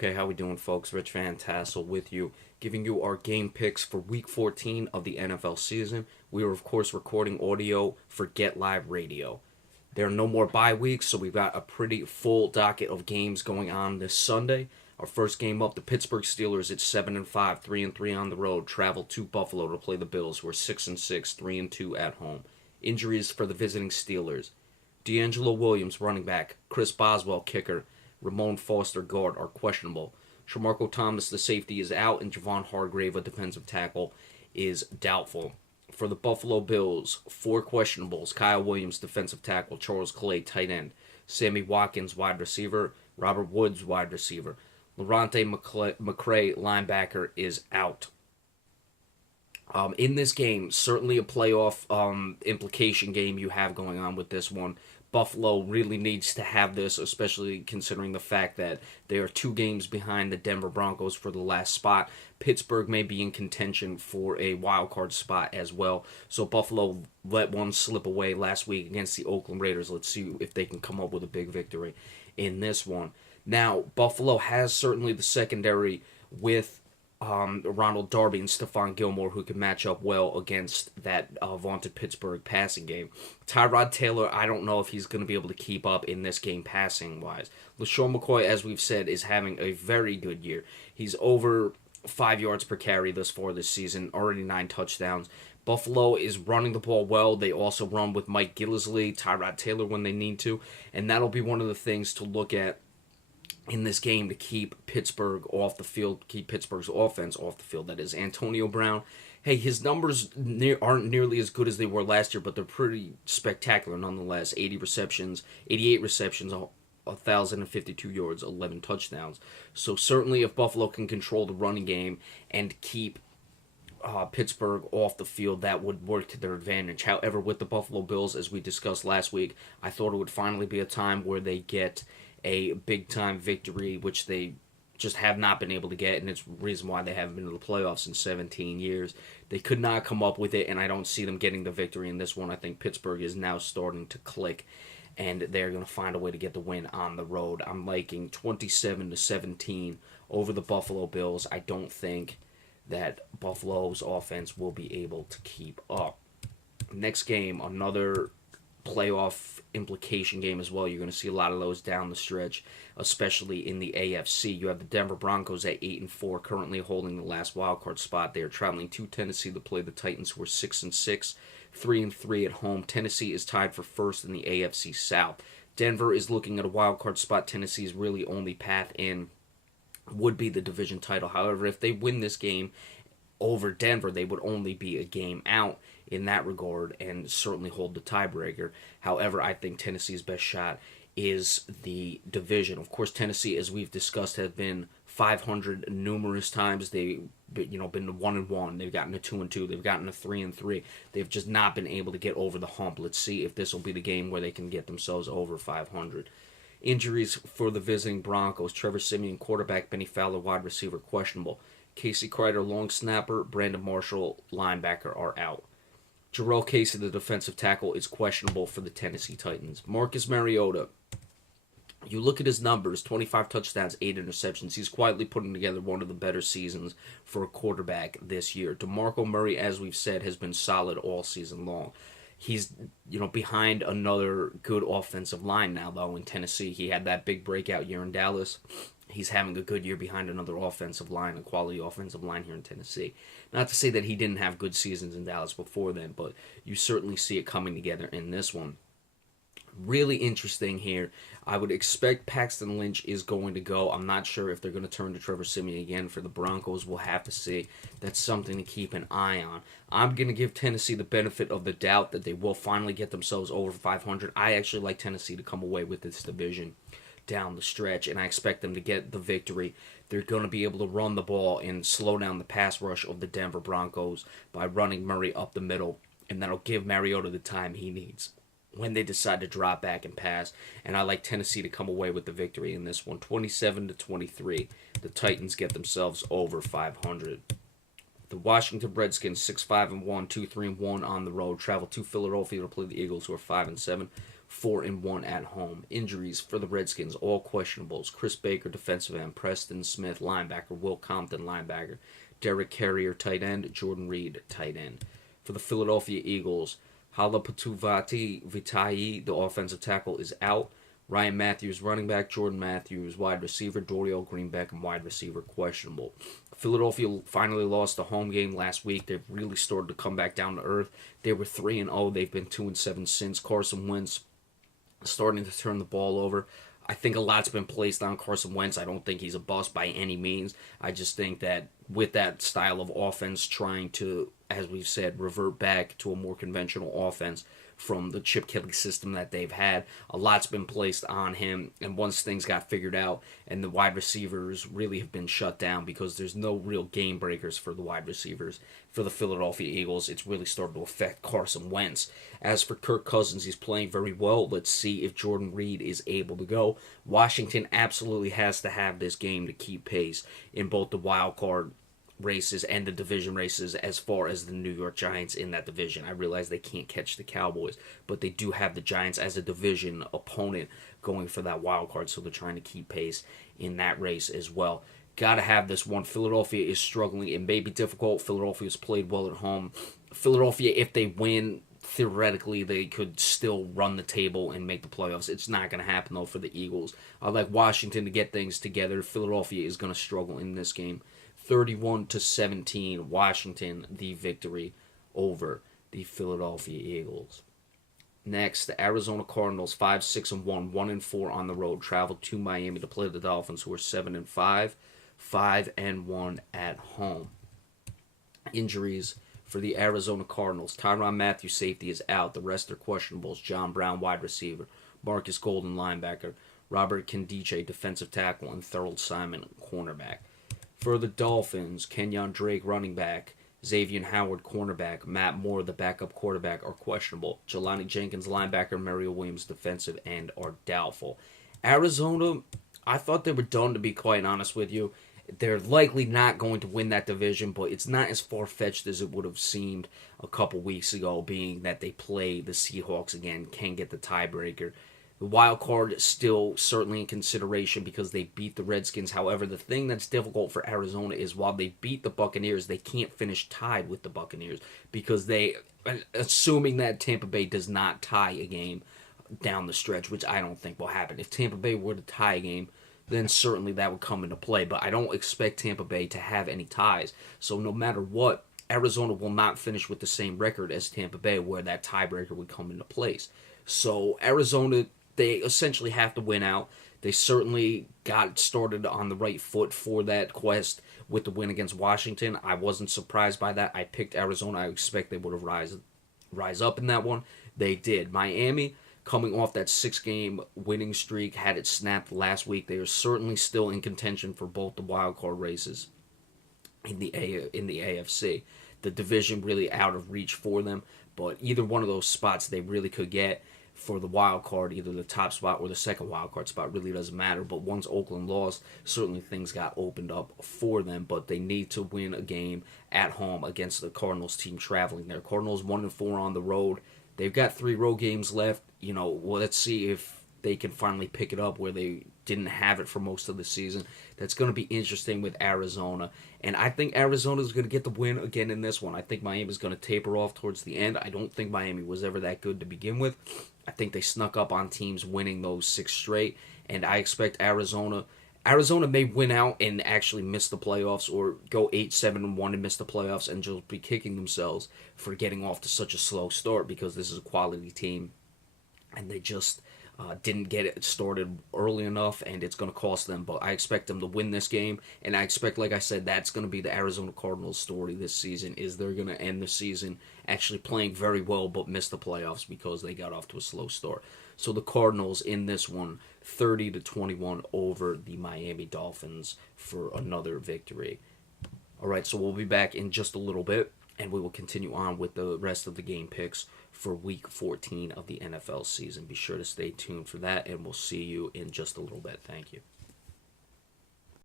Okay, how we doing, folks? Rich Van Tassel with you, giving you our game picks for Week 14 of the NFL season. We are, of course, recording audio for Get Live Radio. There are no more bye weeks, so we've got a pretty full docket of games going on this Sunday. Our first game up, the Pittsburgh Steelers at 7-5, 3-3 on the road, travel to Buffalo to play the Bills, who are 6-6, 3-2 at home. Injuries for the visiting Steelers: D'Angelo Williams, running back; Chris Boswell, kicker; Ramon Foster, guard, are questionable. Shamarko Thomas, the safety, is out, and Javon Hargrave, a defensive tackle, is doubtful. For the Buffalo Bills, four questionables: Kyle Williams, defensive tackle; Charles Clay, tight end; Sammy Watkins, wide receiver; Robert Woods, wide receiver. Lorante McCray, linebacker, is out. In this game, certainly a playoff implication game you have going on with this one. Buffalo really needs to have this, especially considering the fact that they are 2 games behind the Denver Broncos for the last spot. Pittsburgh may be in contention for a wild card spot as well. So Buffalo let one slip away last week against the Oakland Raiders. Let's see if they can come up with a big victory in this one. Now, Buffalo has certainly the secondary with Ronald Darby and Stephon Gilmore, who can match up well against that vaunted Pittsburgh passing game. Tyrod Taylor, I don't know if he's going to be able to keep up in this game passing-wise. LaShawn McCoy, as we've said, is having a very good year. He's over 5 yards per carry thus far this season, already 9 touchdowns. Buffalo is running the ball well. They also run with Mike Gillislee, Tyrod Taylor when they need to, and that'll be one of the things to look at in this game to keep Pittsburgh off the field, keep Pittsburgh's offense off the field. That is Antonio Brown. Hey, his numbers aren't nearly as good as they were last year, but they're pretty spectacular nonetheless. 88 receptions, 1,052 yards, 11 touchdowns. So certainly if Buffalo can control the running game and keep Pittsburgh off the field, that would work to their advantage. However, with the Buffalo Bills, as we discussed last week, I thought it would finally be a time where they get a big-time victory, which they just have not been able to get, and it's the reason why they haven't been to the playoffs in 17 years. They could not come up with it, and I don't see them getting the victory in this one. I think Pittsburgh is now starting to click, and they're going to find a way to get the win on the road. I'm liking 27-17 over the Buffalo Bills. I don't think that Buffalo's offense will be able to keep up. Next game, another playoff implication game as well. You're going to see a lot of those down the stretch, especially in the AFC. You have the Denver Broncos at 8-4, currently holding the last wildcard spot. They are traveling to Tennessee to play the Titans, who are 6-6, 3-3 at home. Tennessee is tied for first in the AFC South. Denver is looking at a wildcard spot. Tennessee's really only path in would be the division title. However, if they win this game over Denver, they would only be a game out in that regard and certainly hold the tiebreaker. However, I think Tennessee's best shot is the division. Of course, Tennessee, as we've discussed, has been 500 numerous times. They've been to 1-1. They've gotten to 2-2. They've gotten to 3-3. They've just not been able to get over the hump. Let's see if this will be the game where they can get themselves over 500. Injuries for the visiting Broncos: Trevor Siemian, quarterback; Benny Fowler, wide receiver, questionable; Casey Kreider, long snapper; Brandon Marshall, linebacker, are out. Jarrell Casey, the defensive tackle, is questionable for the Tennessee Titans. Marcus Mariota, you look at his numbers: 25 touchdowns, 8 interceptions. He's quietly putting together one of the better seasons for a quarterback this year. DeMarco Murray, as we've said, has been solid all season long. He's, behind another good offensive line now, though, in Tennessee. He had that big breakout year in Dallas. He's having a good year behind another offensive line, a quality offensive line here in Tennessee. Not to say that he didn't have good seasons in Dallas before then, but you certainly see it coming together in this one. Really interesting here. I would expect Paxton Lynch is going to go. I'm not sure if they're going to turn to Trevor Siemian again for the Broncos. We'll have to see. That's something to keep an eye on. I'm going to give Tennessee the benefit of the doubt that they will finally get themselves over 500. I actually like Tennessee to come away with this division down the stretch, and I expect them to get the victory. They're going to be able to run the ball and slow down the pass rush of the Denver Broncos by running Murray up the middle, and that'll give Mariota the time he needs when they decide to drop back and pass. And I like Tennessee to come away with the victory in this one. 27-23. The Titans get themselves over 500. The Washington Redskins, 6-5-1, 2-3-1 on the road, travel to Philadelphia to play the Eagles, who are 5-7. 4-1 at home. Injuries for the Redskins, all questionables. Chris Baker, defensive end. Preston Smith, linebacker. Will Compton, linebacker. Derek Carrier, tight end. Jordan Reed, tight end. For the Philadelphia Eagles, Halapatuvati Vitayi, the offensive tackle, is out. Ryan Matthews, running back. Jordan Matthews, wide receiver. Dorial Greenbeck, wide receiver, questionable. Philadelphia finally lost a home game last week. They've really started to come back down to earth. They were 3-0. They've been 2-7 since. Carson Wentz starting to turn the ball over. I think a lot's been placed on Carson Wentz. I don't think he's a bust by any means. I just think that with that style of offense, trying to, as we've said, revert back to a more conventional offense from the Chip Kelly system that they've had, a lot's been placed on him. And once things got figured out, and the wide receivers really have been shut down because there's no real game breakers for the wide receivers for the Philadelphia Eagles, it's really started to affect Carson Wentz. As for Kirk Cousins, he's playing very well. Let's see if Jordan Reed is able to go. Washington absolutely has to have this game to keep pace in both the wild card races and the division races as far as the New York Giants in that division. I realize they can't catch the Cowboys, but they do have the Giants as a division opponent going for that wild card, so they're trying to keep pace in that race as well. Got to have this one. Philadelphia is struggling. It may be difficult. Philadelphia's played well at home. Philadelphia, if they win, theoretically, they could still run the table and make the playoffs. It's not going to happen, though, for the Eagles. I like Washington to get things together. Philadelphia is going to struggle in this game. 31-17, Washington, the victory over the Philadelphia Eagles. Next, the Arizona Cardinals, 5-6-1, 1-4 on the road, traveled to Miami to play the Dolphins, who are 7-5, 5-1 at home. Injuries for the Arizona Cardinals: Tyrann Mathieu, safety, is out. The rest are questionables. John Brown, wide receiver. Marcus Golden, linebacker. Robert Kendiche, defensive tackle, and Thurl Simon, cornerback. For the Dolphins, Kenyon Drake, running back. Xavier Howard, cornerback. Matt Moore, the backup quarterback, are questionable. Jelani Jenkins, linebacker. Mario Williams, defensive end, are doubtful. Arizona, I thought they were done, to be quite honest with you. They're likely not going to win that division, but it's not as far-fetched as it would have seemed a couple weeks ago, being that they play the Seahawks again, can get the tiebreaker. The wild card is still certainly in consideration because they beat the Redskins. However, the thing that's difficult for Arizona is while they beat the Buccaneers, they can't finish tied with the Buccaneers because they, assuming that Tampa Bay does not tie a game down the stretch, which I don't think will happen. If Tampa Bay were to tie a game, then certainly that would come into play. But I don't expect Tampa Bay to have any ties. So no matter what, Arizona will not finish with the same record as Tampa Bay where that tiebreaker would come into place. So Arizona, they essentially have to win out. They certainly got started on the right foot for that quest with the win against Washington. I wasn't surprised by that. I picked Arizona. I expect they would have rise up in that one. They did. Miami, coming off that 6-game winning streak, had it snapped last week. They are certainly still in contention for both the wild card races in the AFC. The division really out of reach for them, but either one of those spots they really could get for the wild card, either the top spot or the second wild card spot, really doesn't matter. But once Oakland lost, certainly things got opened up for them. But they need to win a game at home against the Cardinals team traveling there. Cardinals 1-4 on the road. They've got 3 road games left. Well, let's see if they can finally pick it up where they didn't have it for most of the season. That's going to be interesting with Arizona. And I think Arizona's going to get the win again in this one. I think Miami's going to taper off towards the end. I don't think Miami was ever that good to begin with. I think they snuck up on teams winning those 6 straight. And I expect Arizona may win out and actually miss the playoffs, or go 8-7-1 and miss the playoffs and just be kicking themselves for getting off to such a slow start, because this is a quality team and they just didn't get it started early enough, and it's going to cost them. But I expect them to win this game, and I expect, like I said, that's going to be the Arizona Cardinals story this season, is they're going to end the season actually playing very well but miss the playoffs because they got off to a slow start. So the Cardinals in this one, 30-21 over the Miami Dolphins for another victory. All right, so we'll be back in just a little bit, and we will continue on with the rest of the game picks for Week 14 of the NFL season. Be sure to stay tuned for that, and we'll see you in just a little bit. Thank you.